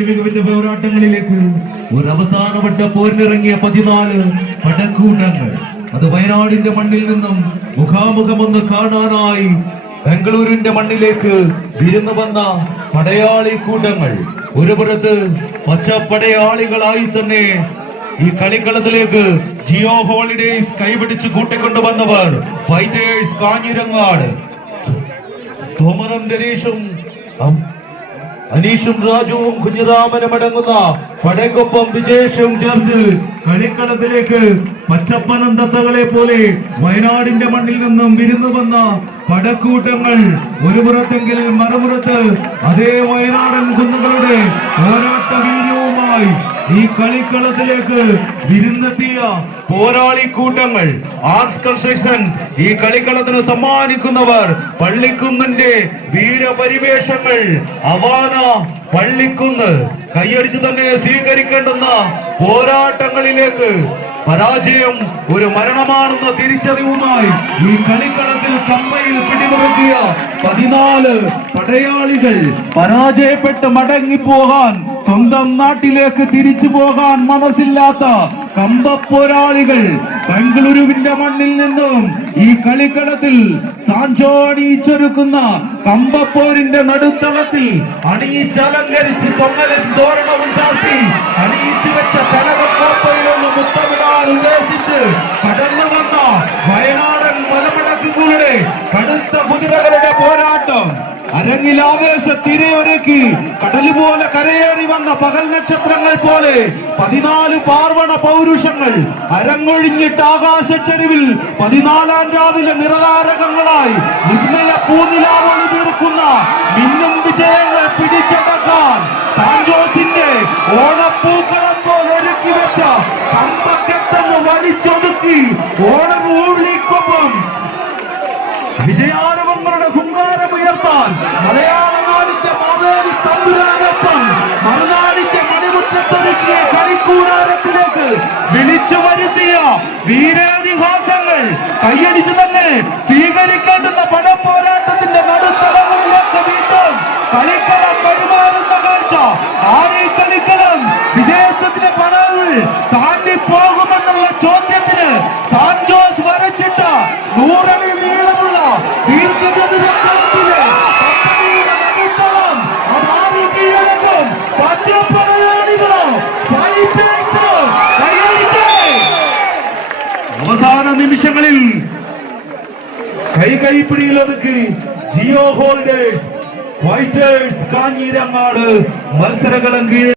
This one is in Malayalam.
പോരാട്ടങ്ങളിലേക്ക് ഒരു അവസാനവട്ട പോരിനിറങ്ങിയ പതിനാല് പടക്കൂട്ടങ്ങൾ. അത് വയനാടിന്റെ മണ്ണിൽ നിന്നും മുഖാമുഖമൊന്ന് കാണാനായി ബംഗളൂരിന്റെ മണ്ണിലേക്ക് വിരുന്നു വന്ന പടയാളി കൂട്ടങ്ങൾ. ഒരു പുറത്ത് പച്ചപ്പടയാളികളായി തന്നെ ഈ കളിക്കളത്തിലേക്ക് ജിയോ ഹോളിഡേസ് കൈപിടിച്ച് കൂട്ടിക്കൊണ്ടുവന്നവർ ഫൈറ്റേഴ്സ് കാഞ്ഞിരങ്ങാട്. തോമനം രതീഷും അനീഷും രാജുവും കുഞ്ഞിരാമനും അടങ്ങുന്ന പടക്കൊപ്പം വിജേഷും ചേർന്ന് കളിക്കളത്തിലേക്ക് പച്ചപ്പനം തത്തകളെ പോലെ വയനാടിന്റെ മണ്ണിൽ നിന്നും വിരുന്നു വന്ന പടക്കൂട്ടങ്ങൾ ഒരു പുറത്തെങ്കിൽ മറുപുറത്ത് അതേ വയനാടൻ കുന്നുകളുടെ പോരാട്ട വീര്യവുമായി ഈ കളിക്കളത്തിലേക്ക് വിരുന്നെത്തിയ പോരാളി കൂട്ടങ്ങൾ ആർട്സ് കൺസ്ട്രക്ഷൻസ് ഈ കളിക്കളത്തിന് സമ്മാനിക്കുന്നവർ പള്ളിക്കുന്നിന്റെ വീരപരിവേഷങ്ങൾ അവാന പള്ളിക്കുന്ന് കൈയടിച്ച് തന്നെ സ്വീകരിക്കേണ്ടുന്ന പോരാട്ടങ്ങളിലേക്ക് പരാജയം ഒരു മരണമാണെന്ന തിരിച്ചറിവുമായി ഈ കളിക്കളത്തിൽ കമ്പയിൽ പിടിമുറുക്കിയ പതിനാല് പടയാളികൾ പരാജയപ്പെട്ട് മടങ്ങി പോകാൻ സ്വന്തം നാട്ടിലേക്ക് തിരിച്ചു പോകാൻ മനസ്സില്ലാത്ത കമ്പപ്പോരാളികൾ ബംഗളൂരുവിന്റെ മണ്ണിൽ നിന്നും ഈ കളിക്കളത്തിൽ സാഞ്ചോ അണിയിച്ചൊരുക്കുന്ന കമ്പപ്പോരിന്റെ നടുത്തളത്തിൽ അണിയിച്ചലങ്കരിച്ച് തൊങ്ങലും തോരണവും ചാർത്തി അരങ്ങിൽ ആവേശ തിരയൊരുക്കി കടൽ പോലെ കരയേറി വന്ന പകൽ നക്ഷത്രങ്ങൾ പോലെ പതിനാല് പാർവണ പൗരുഷങ്ങൾ അരങ്ങൊഴിഞ്ഞിട്ട് ആകാശച്ചെരുവിൽ പതിനാലാം രാവിലെ നിറതാരകങ്ങളായി വിസ്മയ പൂനിലാവണി തീർക്കുന്ന മിന്നും വിജയങ്ങൾ പിടിച്ചടക്കാൻ സാൻജോസിന്റെ ഓണപ്പൂക്കളം പോലെ ഒരുക്കി വെച്ച കമ്പക്കെട്ടെന്ന് വലിച്ചൊതുക്കി ഓണം ഊഴിക്കൊപ്പം വിജയാരവങ്ങളുടെ വീരാതിഹാസങ്ങൾ കൈയടിച്ചു തന്നെ സ്വീകരിക്കേണ്ടുന്ന പണപ്പോരാട്ടത്തിന്റെ നടുത്തളങ്ങളിലേക്ക് വീണ്ടും കളിക്കളം പെരുമാറുന്ന കാഴ്ച. ആരെ കളിക്കളം വിജയത്തിന്റെ പണവിൽ താണ്ടി പോകുമെന്നുള്ള ചോദ്യത്തിന് സാൻജോസ് വരച്ചിട്ട നൂറടി നീളമുള്ള ദീർഘചതുരത്തിലെ നിമിഷങ്ങളിൽ കൈ കൈപ്പിടിയിൽ ഒതുക്കി ജിയോ ഹോൾഡേഴ്സ് ഫൈറ്റേഴ്സ് കാഞ്ഞിരങ്ങാട് മത്സരകളം കീഴ്